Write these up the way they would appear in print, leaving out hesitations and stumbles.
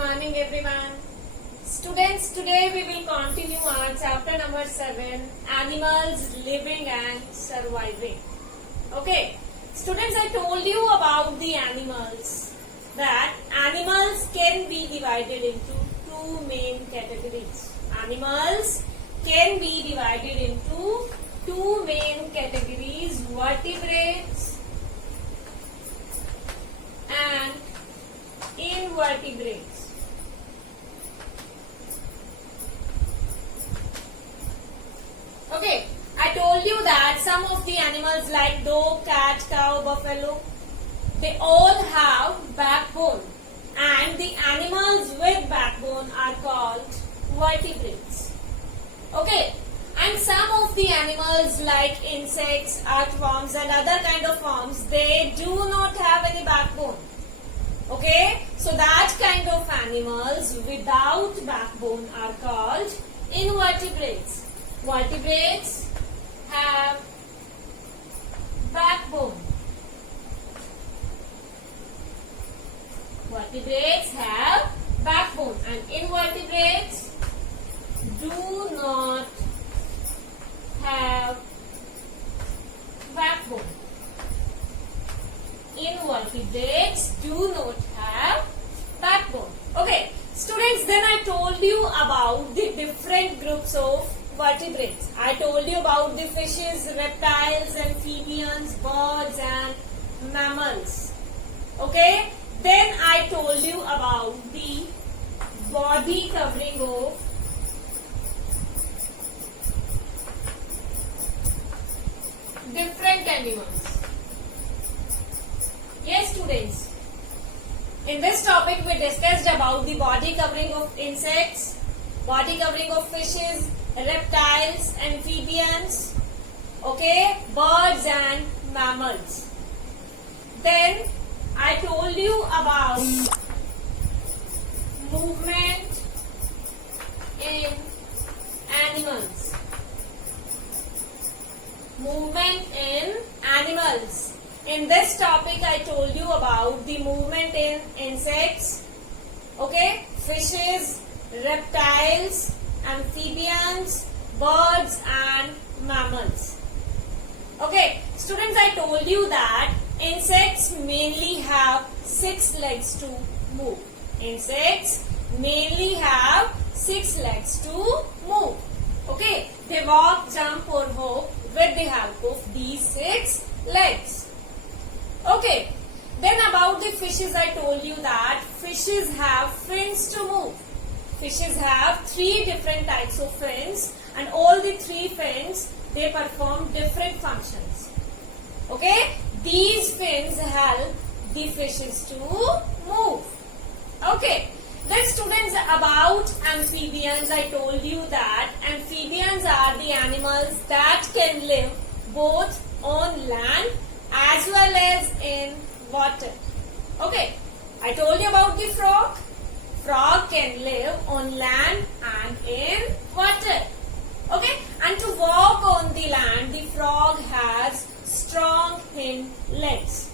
morning everyone. Students, today we will continue our chapter number 7, Animals Living and Surviving. Okay, students, I told you about the animals, that animals can be divided into two main categories. Animals can be divided into two main categories, vertebrates and invertebrates. Okay, I told you that some of the animals like dog, cat, cow, buffalo, they all have backbone, and the animals with backbone are called vertebrates. Okay, and some of the animals like insects, earthworms and other kind of worms, they do not have any backbone. Okay, so that kind of animals without backbone are called invertebrates. Vertebrates have backbone. Vertebrates have backbone and invertebrates do not have backbone. Invertebrates do not have backbone. Okay, students, then I told you about the different groups of vertebrates. I told you about the fishes, reptiles, amphibians, birds and mammals. Okay, then I told you about the body covering of different animals. Yes, students. In this topic, we discussed about the body covering of insects, body covering of fishes, reptiles, amphibians, okay, birds and mammals. Then I told you about movement in animals. Movement in animals. In this topic, I told you about the movement in insects, okay, fishes, reptiles, amphibians, birds and mammals. Okay, students, I told you that insects mainly have 6 legs to move. Insects mainly have 6 legs to move. Okay, they walk, jump or hop with the help of these 6 legs. Okay, then about the fishes, I told you that fishes have fins to move. Fishes have 3 different types of fins, and all the 3 fins, they perform different functions. Okay, these fins help the fishes to move. Okay, then students, about amphibians, I told you that amphibians are the animals that can live both on land as well as in water. Okay, I told you about the frog. Frog can live on land and in water. Okay, and to walk on the land, the frog has strong hind legs.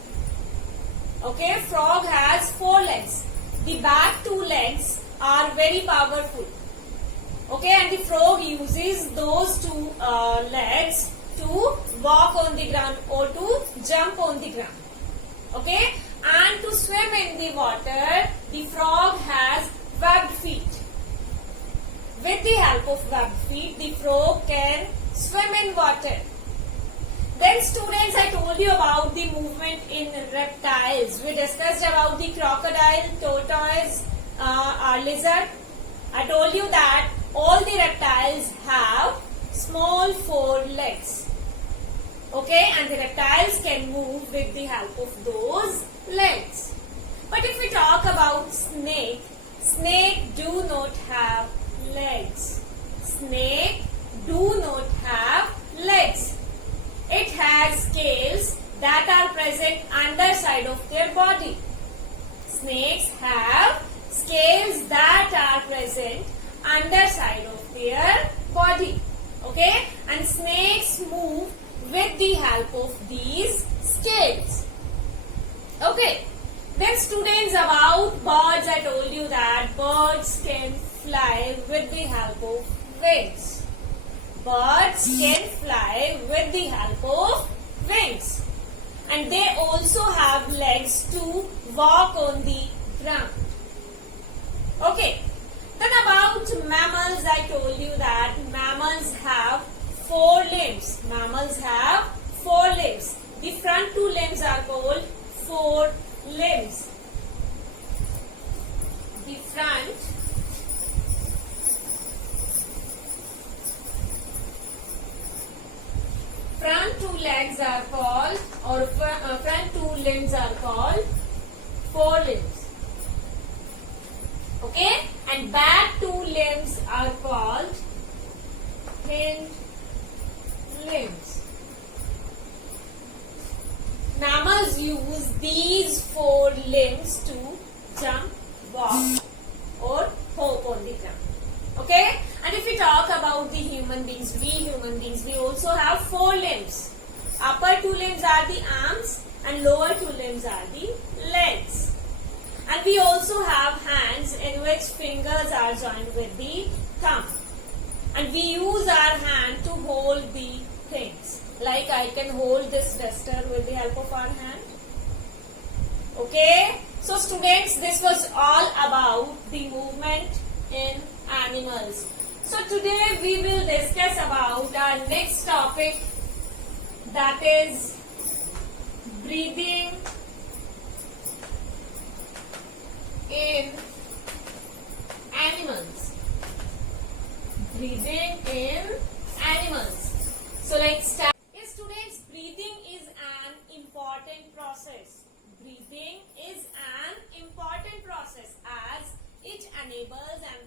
Okay, frog has 4 legs. The back 2 legs are very powerful. Okay, and the frog uses those 2 legs to walk on the ground or to jump on the ground. Okay, and to swim in the water, the frog has webbed feet. With the help of webbed feet, the frog can swim in water. Then students, I told you about the movement in reptiles. We discussed about the crocodile, tortoise, lizard. I told you that all the reptiles have small 4 legs. Okay, and the reptiles can move with the help of those legs. But if we talk about snake, snake do not have legs. Snake do not have legs. It has scales that are present underside of their body. Snakes have scales that are present underside of their body. Okay, and snakes move with the help of these scales. Okay, then students, about birds, I told you that birds birds can fly with the help of wings. Birds can fly with the help of wings. And they also have legs to walk on the ground. Okay. Then about mammals, I told you that mammals have 4 limbs. Mammals have 4 limbs. The front 2 limbs are called 4 limbs. The front two legs are called, or front 2 limbs are called 4 limbs. Okay, and back 2 limbs are called hind limbs. Mammals use these 4 limbs to jump, walk, or hop on the ground. Okay, and if we talk about the human beings, we also have 4 limbs. Upper 2 limbs are the arms and lower 2 limbs are the legs. And we also have hands in which fingers are joined with the thumb. And we use our hand to hold the things. Like I can hold this duster with the help of our hand. Okay. So students, this was all about the movement in animals. So today we will discuss about our next topic, that is breathing in animals. Breathing in animals. So let's start. Yes, students, breathing is an important process. Breathing is an important process as it enables an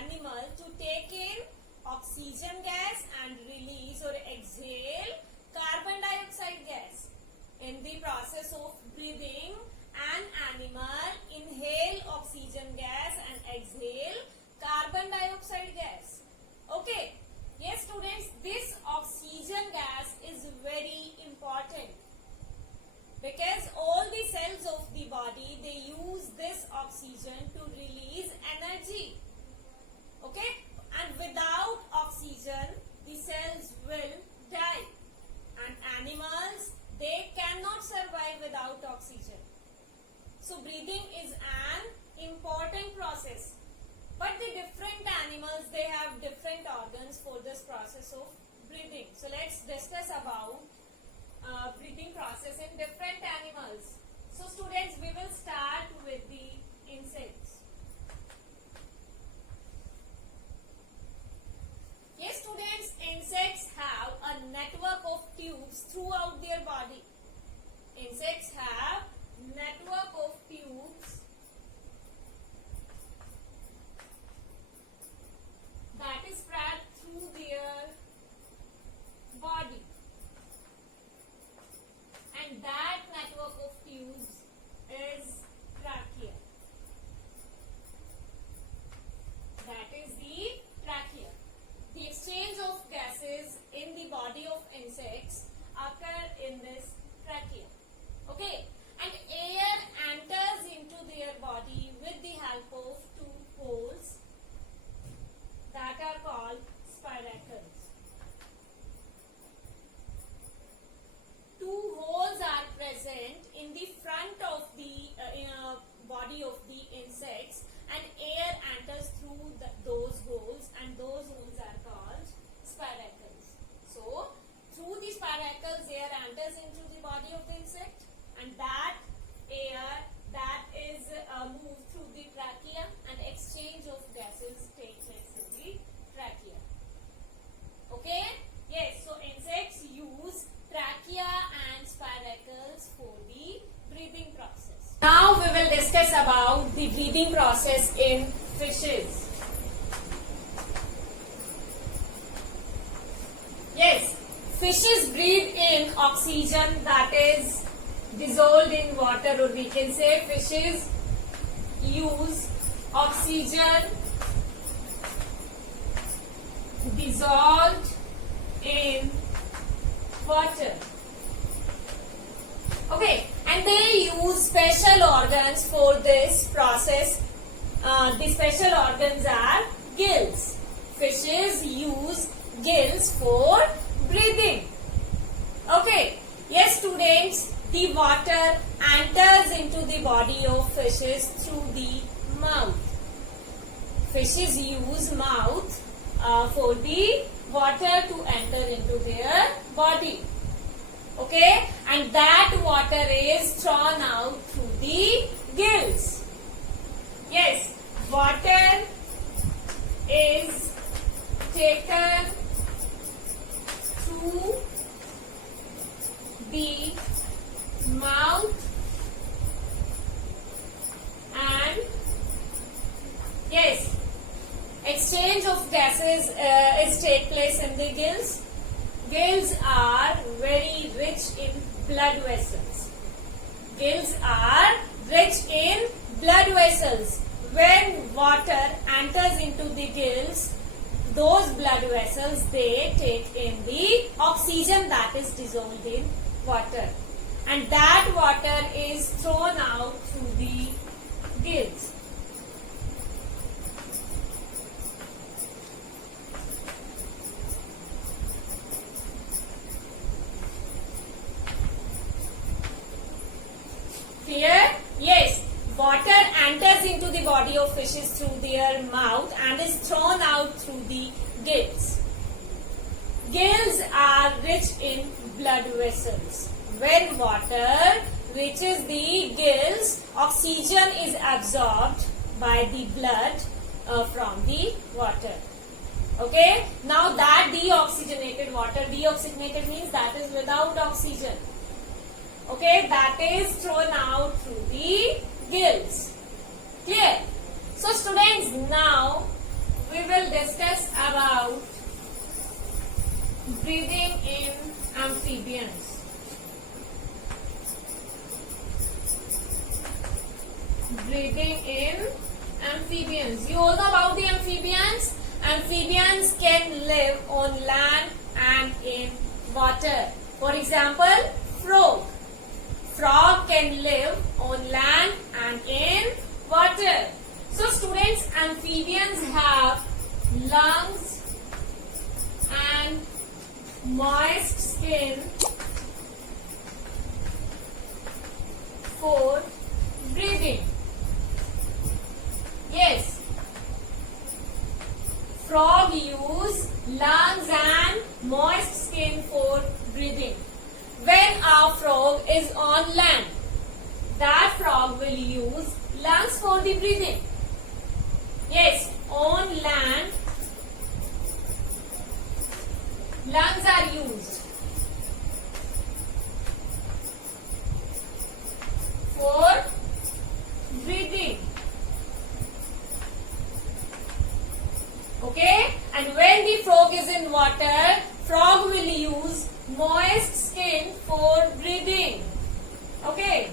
animal to take in oxygen gas and release or exhale carbon dioxide gas. In the process of breathing, an animal inhale oxygen gas and exhale carbon dioxide gas. Okay. Yes, students, this oxygen gas is very important because all the cells of the body, they use this oxygen to release energy. Okay. And without oxygen, the cells will die. And animals, they cannot survive without oxygen. So breathing is an important process. But the different animals, they have different organs for this process of breathing. So let's discuss about breathing process in different animals. So students, we will start with the insects. Yes, students, insects have a network of tubes throughout their body. Insects have network of tubes that is spread through their body, and that network of tubes is trachea. That is the trachea. The exchange of gases in the body of insects occur in this trachea. Okay, and air enters into their body with the help of 2 holes that are called spiracles. 2 holes are present in the front of the body of the insects, and air enters through those holes, and those holes are called spiracles. So through the spiracles, air enters into the body of the insect, and that air that is moved through the trachea, and exchange of gases take place in the trachea. Okay? Yes, so insects use trachea and spiracles for the breathing process. Now we will discuss about the breathing process in fishes. Yes, fishes breathe in oxygen that is dissolved in water, or we can say fishes use oxygen dissolved in water. Okay, and they use special organs for this process the special organs are gills. Fishes use gills for breathing. Okay. Yes, students, the water enters into the body of fishes through the mouth. Fishes use mouth for the water to enter into their body. Okay, and that water is thrown out through the gills. Yes, water is taken through the mouth and yes, exchange of gases is take place in the gills. Gills are very rich in blood vessels. Gills are rich in blood vessels. When water enters into the gills, those blood vessels, they take in the oxygen that is dissolved in water. And that water is thrown out through the gills. Clear? Yes. Water enters into the body of fishes through their mouth and is thrown out through the gills. Gills are rich in blood vessels. When water reaches the gills, oxygen is absorbed by the blood from the water. Okay? Now that deoxygenated water, deoxygenated means that is without oxygen. Okay, that is thrown out through the gills. Clear? So students, now we will discuss about breathing in amphibians. Breathing in amphibians. You all know about the amphibians? Amphibians can live on land and in water. For example, frog. Frog can live on land and in water. So students, amphibians have lungs and moist skin for breathing. Yes. Frog use lungs and moist skin for breathing. When a frog is on land, that frog will use lungs for the breathing. Yes, on land, lungs are used for breathing. Okay, and when the frog is in water, frog will use moist skin for breathing. Okay,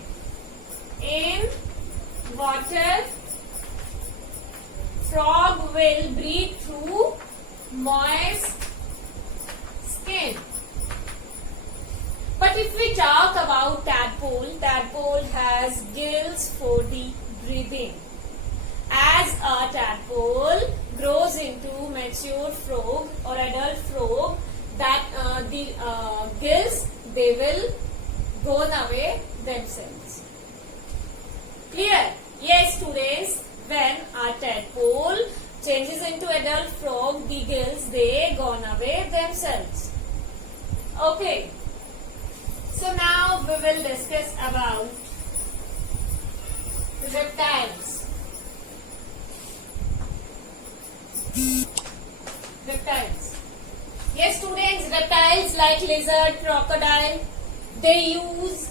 in water, frog will breathe through moist skin. But if we talk about tadpole, tadpole has gills for the breathing. As a tadpole grows into mature frog or adult frog, that the gills, they will gone away themselves. Clear? Yes, students, when a tadpole changes into adult frog, the gills, they gone away themselves. Okay. So now we will discuss about reptiles. Reptiles. Yes, students, reptiles like lizard, crocodile, they use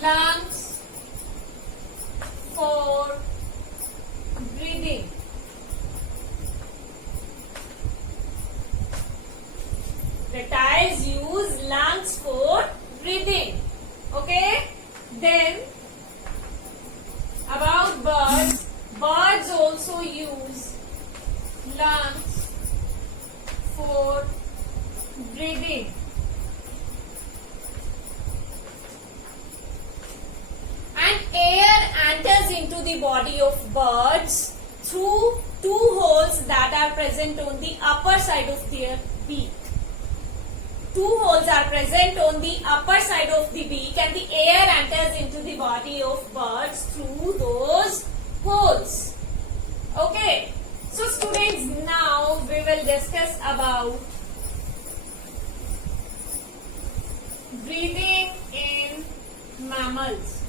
lungs for breathing. Reptiles use lungs for breathing. Okay? Then, about birds, birds also use lungs for breathing. And air enters into the body of birds through two holes that are present on the upper side of their beak. Two holes are present on the upper side of the beak and the air enters into the body of birds through those holes. Okay. So students, now we will discuss about breathing in mammals.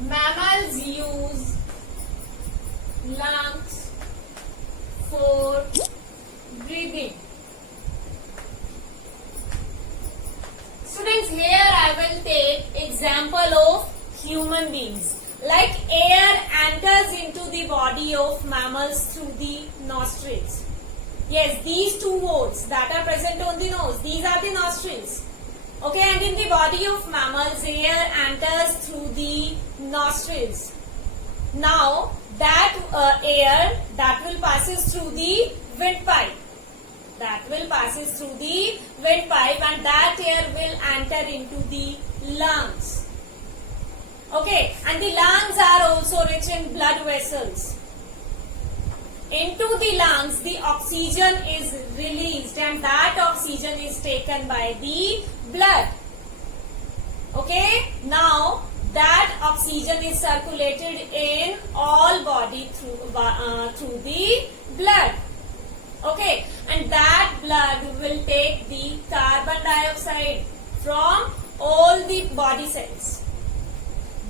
Mammals use lungs for breathing. Students, here I will take example of human beings. Like air enters into the body of mammals through the nostrils. Yes, these two holes that are present on the nose, these are the nostrils. Okay, and in the body of mammals, air enters through the nostrils. Now, that air that will passes through the windpipe. That will passes through the windpipe and that air will enter into the lungs. Okay, and the lungs are also rich in blood vessels. Into the lungs, the oxygen is released and that oxygen is taken by the blood. Okay, now that oxygen is circulated in all body through the blood. Okay, and that blood will take the carbon dioxide from all the body cells.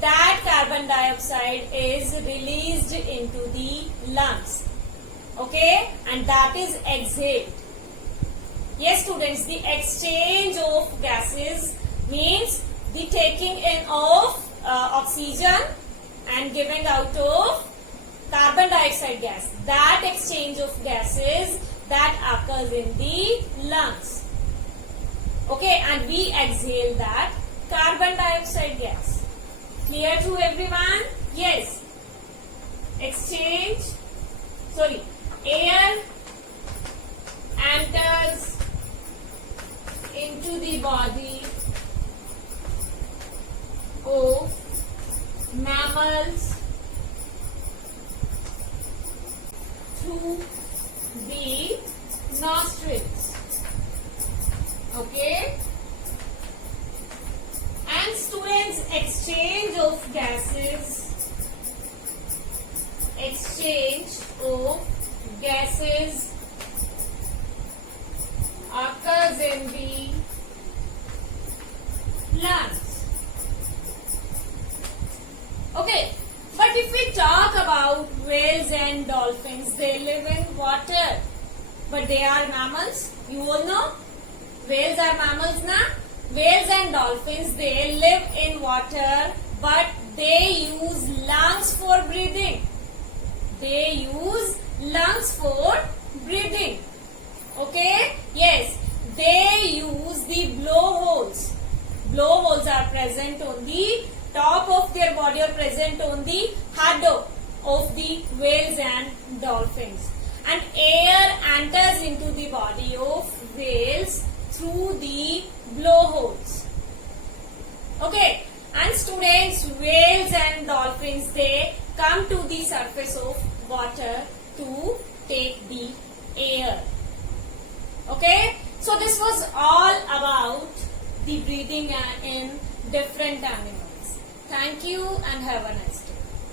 That carbon dioxide is released into the lungs. Okay, and that is exhaled. Yes, students, the exchange of gases means the taking in of oxygen and giving out of carbon dioxide gas. That exchange of gases that occurs in the lungs. Okay, and we exhale that carbon dioxide gas. Clear to everyone? Yes. Air enters into the body of mammals through the nostrils. Okay? And students, exchange of gases occurs in the lungs. Okay, but if we talk about whales and dolphins, they live in water, but they are mammals. You all know whales are mammals, na? Whales and dolphins, they live in water, but they use lungs for breathing. They use lungs for breathing. Okay? Yes. They use the blowholes. Blowholes are present on the top of their body or present on the head of the whales and dolphins. And air enters into the body of whales through the blowholes. Okay, and students, whales and dolphins, they come to the surface of water to take the air. Okay, so this was all about the breathing in different animals. Thank you and have a nice day.